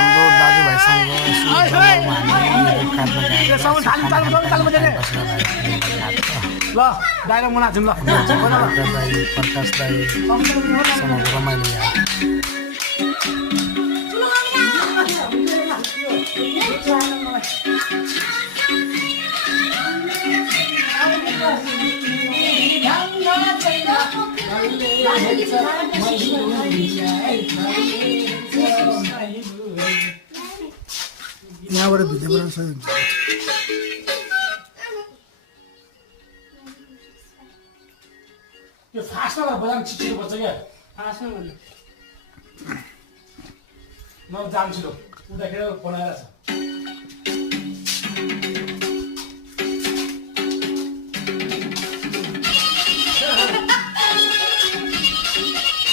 हाम्रो दाजुभाइसँग यसो जङ्गलमा हामी काट्न गएको ल डाइरेक्ट मना छौँ ल दाई प्रकाश दाईसँग रमाइलो यहाँ यहाँबाट भिडियो बनाउन सक्नुहुन्छ यो फास्टमा बजाउनु छिटो पर्छ क्या फास्टमा भन्नु म जान्छु ल उताखेर बनाएर छ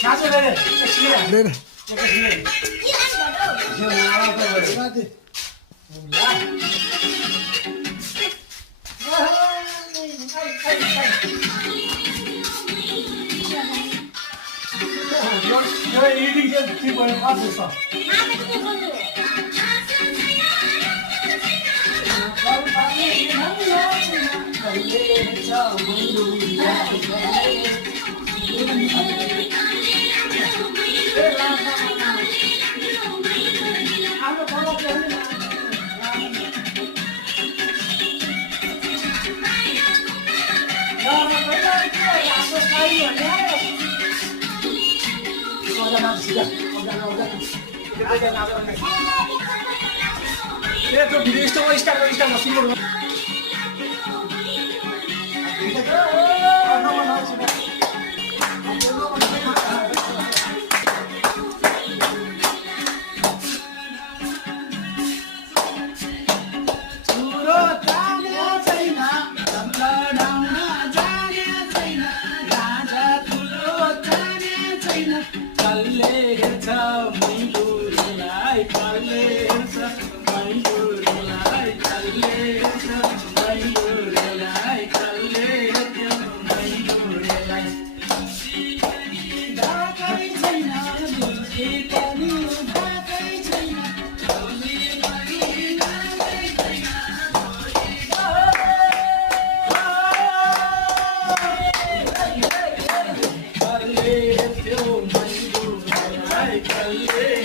नाच्यो रे एकछिन यो एडिटिङ चाहिँ के भयो फास्ट छ त्यो भिडियो स्टार्ट सुरु Hey,